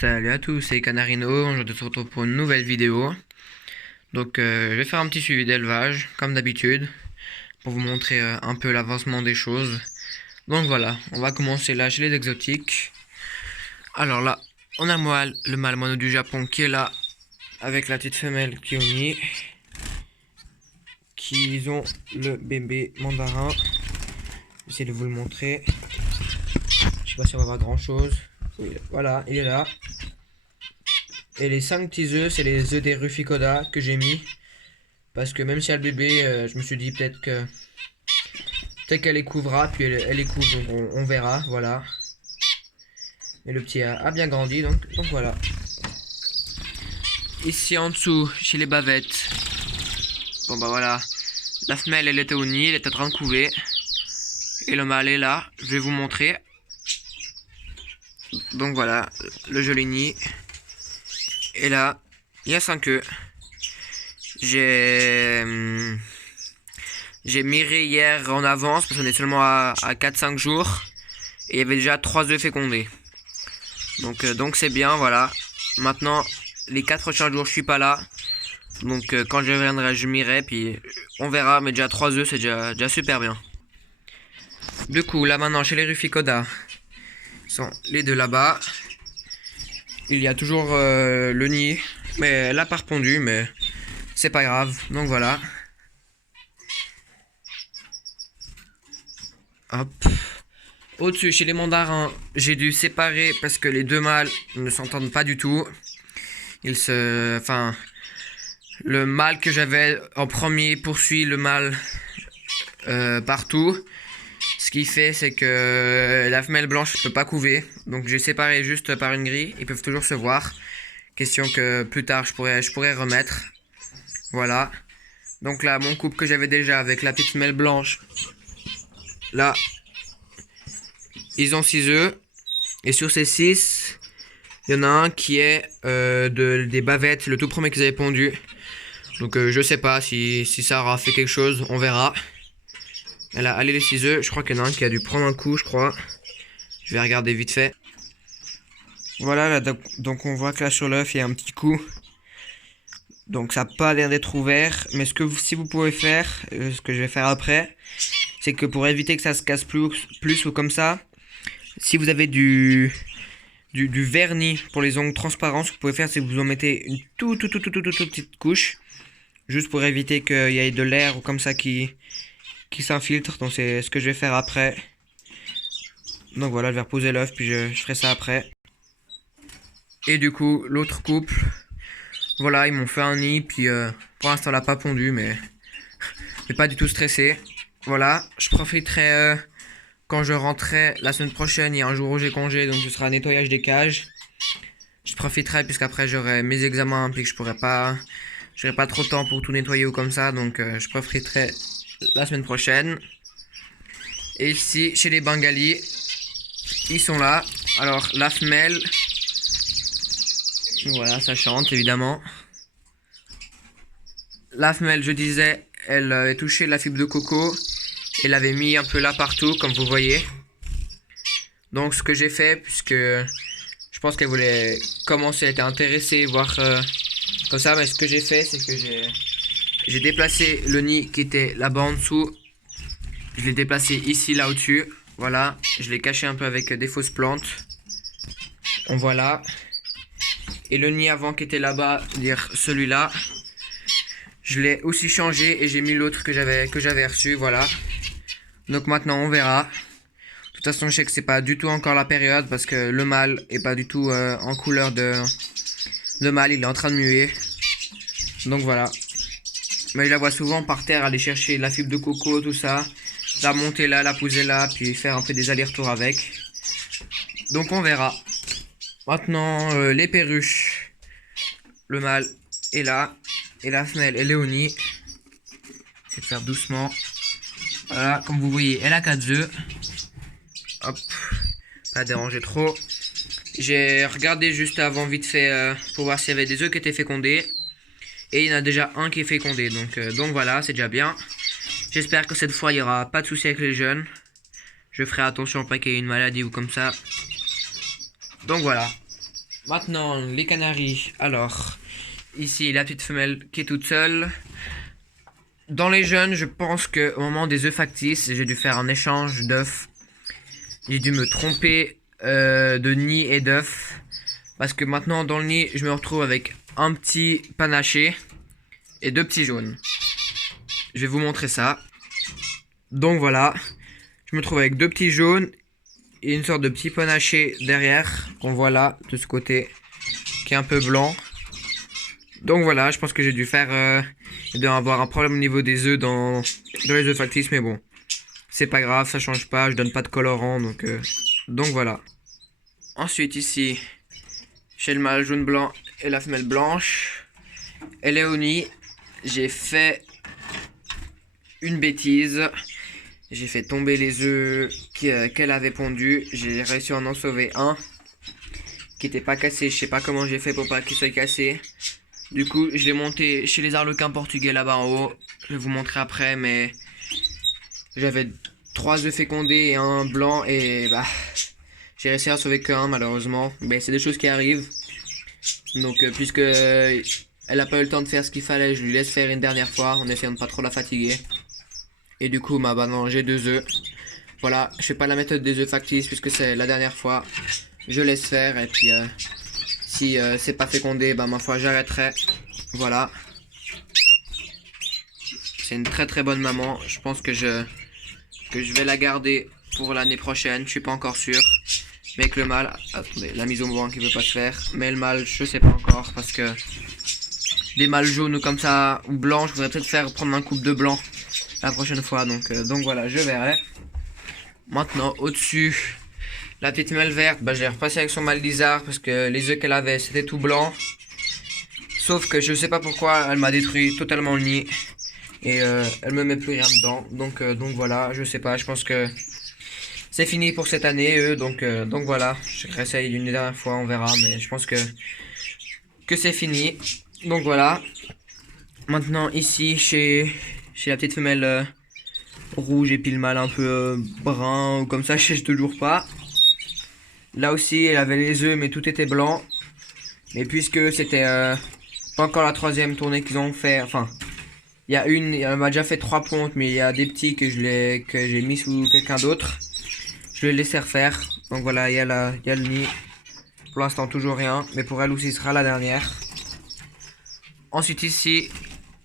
Salut à tous, c'est Canarino, on se retrouve pour une nouvelle vidéo. Donc je vais faire un petit suivi d'élevage, comme d'habitude, pour vous montrer un peu l'avancement des choses. Donc voilà, on va commencer là chez les exotiques. Alors là, on a le mâle mono du Japon qui est là, avec la petite femelle Kioni, qui ont le bébé mandarin. J'essaie de vous le montrer. Je sais pas si on va voir grand chose. Oui, voilà, il est là. Et les 5 petits œufs, c'est les œufs des Ruficoda que j'ai mis. Parce que même si elle a le bébé, je me suis dit peut-être qu'elle les couvra, puis elle les couvre, donc on verra, voilà. Et le petit a bien grandi, donc voilà. Ici en dessous, chez les bavettes. Bon bah voilà. La femelle, elle était au nid, elle était en train de couver. Et le mâle est là, je vais vous montrer. Donc voilà, le joli nid. Et là, il y a 5 œufs. J'ai miré hier en avance parce qu'on est seulement à 4-5 jours. Et il y avait déjà 3 œufs fécondés. Donc c'est bien, voilà. Maintenant, les 4 prochains jours, je suis pas là. Donc quand je reviendrai, je mirerai. Puis on verra. Mais déjà 3 œufs, c'est déjà super bien. Du coup, là maintenant, chez les Ruficoda, sont les deux là-bas. Il y a toujours le nid. Mais elle a pas répondu, mais c'est pas grave. Donc voilà. Hop. Au-dessus, chez les mandarins, j'ai dû séparer parce que les deux mâles ne s'entendent pas du tout. Le mâle que j'avais en premier poursuit le mâle partout. Ce qui fait, c'est que la femelle blanche ne peut pas couver. Donc j'ai séparé juste par une grille. Ils peuvent toujours se voir. Question que plus tard, je pourrais remettre. Voilà. Donc là, mon couple que j'avais déjà avec la petite femelle blanche. Là, ils ont 6 œufs. Et sur ces 6, il y en a un qui est des bavettes, le tout premier qu'ils avaient pondu. Donc je sais pas si ça aura fait quelque chose, on verra. Elle a allé les 6 œufs, je crois qu'il y en a un qui a dû prendre un coup, je crois. Je vais regarder vite fait. Voilà, là, donc on voit que là sur l'œuf, il y a un petit coup. Donc ça n'a pas l'air d'être ouvert. Mais si vous pouvez faire, ce que je vais faire après, c'est que pour éviter que ça se casse plus ou comme ça, si vous avez du vernis pour les ongles transparents, ce que vous pouvez faire, c'est que vous en mettez une toute petite couche. Juste pour éviter qu'il y ait de l'air ou comme ça qui s'infiltre. Donc c'est ce que je vais faire après. Donc voilà, je vais reposer l'œuf, puis je ferai ça après. Et du coup, l'autre couple, voilà, ils m'ont fait un nid, puis pour l'instant, elle n'a pas pondu, mais pas du tout stressé. Voilà, je profiterai quand je rentrerai la semaine prochaine. Il y a un jour où j'ai congé, donc ce sera un nettoyage des cages. Je profiterai puisqu'après j'aurai mes examens, puis que j'aurai pas trop de temps pour tout nettoyer ou comme ça, donc je profiterai la semaine prochaine. Et ici, chez les Bengalis, ils sont là. Alors, la femelle, voilà, ça chante évidemment. La femelle, je disais, elle avait touché la fibre de coco. Elle l'avait mis un peu là partout, comme vous voyez. Donc, ce que j'ai fait, puisque je pense qu'elle voulait commencer, elle était intéressée, voir comme ça, mais ce que j'ai fait, c'est que j'ai déplacé le nid qui était là-bas en dessous. Je l'ai déplacé ici, là au-dessus. Voilà, je l'ai caché un peu avec des fausses plantes. Voilà. Et le nid avant qui était là-bas, dire celui-là, je l'ai aussi changé et j'ai mis l'autre que j'avais reçu. Voilà. Donc maintenant, on verra. De toute façon, je sais que c'est pas du tout encore la période parce que le mâle est pas du tout en couleur de mâle. Il est en train de muer. Donc voilà. Mais je la vois souvent par terre aller chercher la fibre de coco, tout ça. La monter là, la poser là, puis faire un peu des allers-retours avec. Donc on verra. Maintenant, les perruches. Le mâle est là. Et la femelle, elle est au nid. Je vais faire doucement. Voilà, comme vous voyez, elle a 4 œufs. Hop, pas déranger trop. J'ai regardé juste avant vite fait pour voir s'il y avait des œufs qui étaient fécondés. Et il y en a déjà un qui est fécondé. Donc voilà, c'est déjà bien. J'espère que cette fois il n'y aura pas de soucis avec les jeunes. Je ferai attention à pas qu'il y ait une maladie ou comme ça. Donc voilà. Maintenant, les canaris. Alors, ici, la petite femelle qui est toute seule. Dans les jeunes, je pense qu'au moment des œufs factices, j'ai dû faire un échange d'œufs. J'ai dû me tromper de nid et d'œufs. Parce que maintenant, dans le nid, je me retrouve avec un petit panaché et deux petits jaunes. Je vais vous montrer ça. Donc voilà, je me trouve avec deux petits jaunes et une sorte de petit panaché derrière, qu'on voit là, de ce côté, qui est un peu blanc. Donc voilà, je pense que j'ai dû faire... il doit avoir un problème au niveau des œufs dans les œufs factices, mais bon. C'est pas grave, ça change pas, je donne pas de colorant, donc voilà. Ensuite ici, chez le mâle jaune blanc et la femelle blanche, elle est au nid. J'ai fait une bêtise. J'ai fait tomber les œufs qu'elle avait pondus. J'ai réussi à en sauver un qui était pas cassé. Je sais pas comment j'ai fait pour pas qu'il soit cassé. Du coup, je l'ai monté chez les arlequins portugais là-bas en haut. Je vais vous montrer après, mais j'avais 3 œufs fécondés et un blanc et bah j'ai réussi à en sauver qu'un malheureusement. Mais c'est des choses qui arrivent. Donc puisque elle a pas eu le temps de faire ce qu'il fallait, je lui laisse faire une dernière fois en essayant de pas trop la fatiguer. Et du coup, bah non, j'ai 2 œufs. Voilà, je fais pas la méthode des œufs factices puisque c'est la dernière fois. Je laisse faire et puis si c'est pas fécondé, bah ma foi j'arrêterai. Voilà. C'est une très très bonne maman. Je pense que je vais la garder pour l'année prochaine. Je suis pas encore sûr. Mais avec le mâle, attendez, la mise au point qui veut pas se faire. Mais le mâle, je sais pas encore parce que des mâles jaunes ou comme ça ou blancs, je voudrais peut-être faire prendre un couple de blanc la prochaine fois. Donc voilà, je verrai. Maintenant, au-dessus, la petite femelle verte, bah, je l'ai repassée avec son mâle lizard parce que les œufs qu'elle avait, c'était tout blanc. Sauf que je sais pas pourquoi, elle m'a détruit totalement le nid. Et elle me met plus rien dedans. Donc voilà, je sais pas, je pense que c'est fini pour cette année, donc voilà. Je réessaye une dernière fois, on verra, mais je pense que c'est fini. Donc voilà. Maintenant ici, chez la petite femelle rouge et puis le mâle un peu brun ou comme ça, je sais toujours pas. Là aussi, elle avait les œufs, mais tout était blanc. Mais puisque c'était pas encore la 3e tournée qu'ils ont fait, enfin, il y a elle m'a déjà fait 3 pontes, mais il y a des petits que j'ai mis sous quelqu'un d'autre. Je vais laisser refaire. Donc voilà, il y a le nid. Pour l'instant, toujours rien, mais pour elle aussi, ce sera la dernière. Ensuite ici,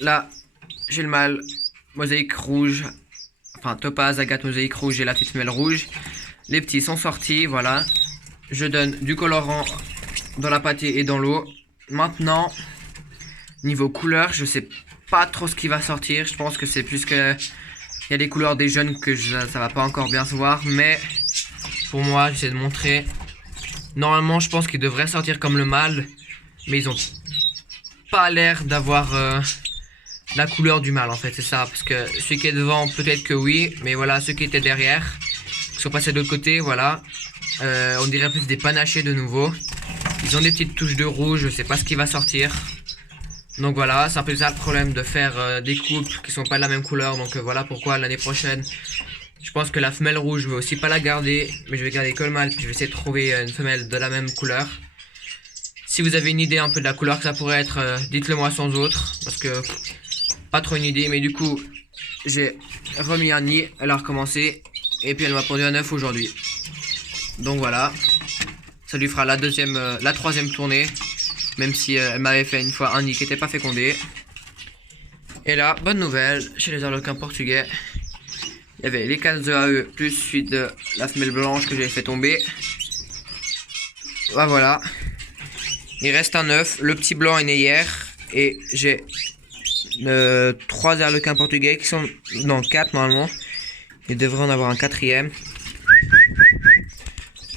là, j'ai le mâle mosaïque rouge, enfin topaz, agate, mosaïque rouge et la petite femelle rouge. Les petits sont sortis, voilà. Je donne du colorant dans la pâtée et dans l'eau. Maintenant, niveau couleur, je sais pas trop ce qui va sortir. Je pense que c'est plus que il y a des couleurs des jeunes que ça va pas encore bien se voir, mais pour moi, j'essaie de montrer. Normalement, je pense qu'ils devraient sortir comme le mâle, mais ils ont pas l'air d'avoir la couleur du mâle en fait, c'est ça. Parce que celui qui est devant, peut-être que oui, mais voilà, ceux qui étaient derrière, qui sont passés de l'autre côté, voilà. On dirait plus des panachés de nouveau. Ils ont des petites touches de rouge, je sais pas ce qui va sortir. Donc voilà, c'est un peu ça le problème de faire des coupes qui sont pas de la même couleur. Donc voilà pourquoi l'année prochaine, je pense que la femelle rouge, je vais aussi pas la garder, mais je vais garder que le mâle, puis je vais essayer de trouver une femelle de la même couleur. Si vous avez une idée un peu de la couleur que ça pourrait être, dites-le moi sans autre, parce que pas trop une idée. Mais du coup, j'ai remis un nid, elle a recommencé, et puis elle m'a pondu un œuf aujourd'hui. Donc voilà, ça lui fera la 3e tournée, même si elle m'avait fait une fois un nid qui n'était pas fécondé. Et là, bonne nouvelle, chez les arlequins portugais, il y avait les 15 œufs à eux, plus suite de la femelle blanche que j'avais fait tomber. Ah, voilà, il reste un œuf, le petit blanc est né hier, et j'ai 3 arlequins portugais qui sont, non 4 normalement, il devrait en avoir un 4e.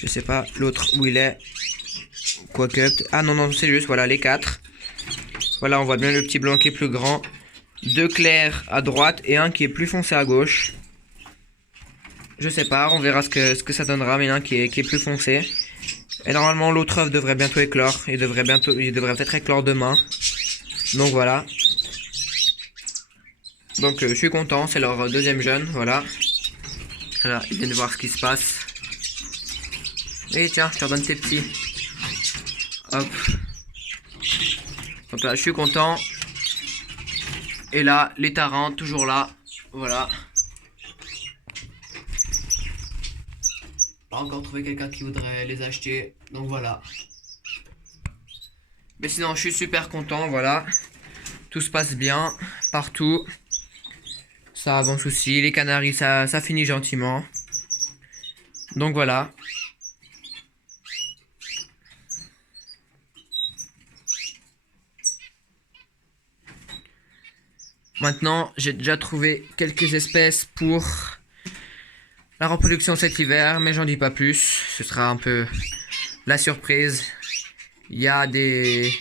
Je sais pas l'autre où il est. Quoique. Ah non, c'est juste, voilà, les 4. Voilà, on voit bien le petit blanc qui est plus grand. 2 clairs à droite et un qui est plus foncé à gauche. Je sais pas, on verra ce que ça donnera, mais un qui est plus foncé. Et normalement, l'autre œuf devrait bientôt éclore. Il devrait peut-être éclore demain. Donc voilà. Donc je suis content, c'est leur 2e jeune, voilà. Voilà, ils viennent voir ce qui se passe. Et tiens, je te redonne tes petits. Hop. Donc là, je suis content. Et là, les tarans, toujours là. Voilà. Pas encore trouvé quelqu'un qui voudrait les acheter. Donc voilà. Mais sinon, je suis super content. Voilà. Tout se passe bien. Partout. Ça avance aussi. Les canaris, ça finit gentiment. Donc voilà. Maintenant, j'ai déjà trouvé quelques espèces pour la reproduction cet hiver, mais j'en dis pas plus. Ce sera un peu la surprise. Il y a des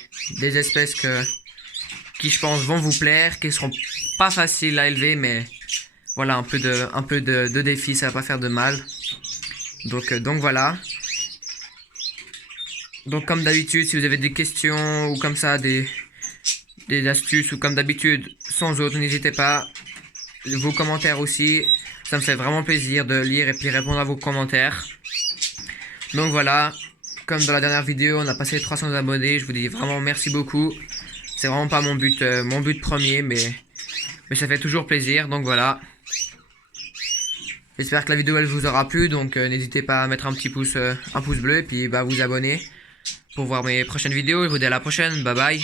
espèces qui, je pense, vont vous plaire, qui seront pas faciles à élever, mais voilà, un peu de défi, ça va pas faire de mal. Donc voilà. Donc comme d'habitude, si vous avez des questions ou comme ça, des astuces ou comme d'habitude, sans autre, n'hésitez pas. Vos commentaires aussi, ça me fait vraiment plaisir de lire et puis répondre à vos commentaires. Donc voilà, comme dans la dernière vidéo, on a passé les 300 abonnés, je vous dis vraiment merci beaucoup. C'est vraiment pas mon but premier, mais ça fait toujours plaisir, donc voilà. J'espère que la vidéo elle vous aura plu, donc n'hésitez pas à mettre un pouce bleu et puis vous abonner pour voir mes prochaines vidéos. Je vous dis à la prochaine, bye bye.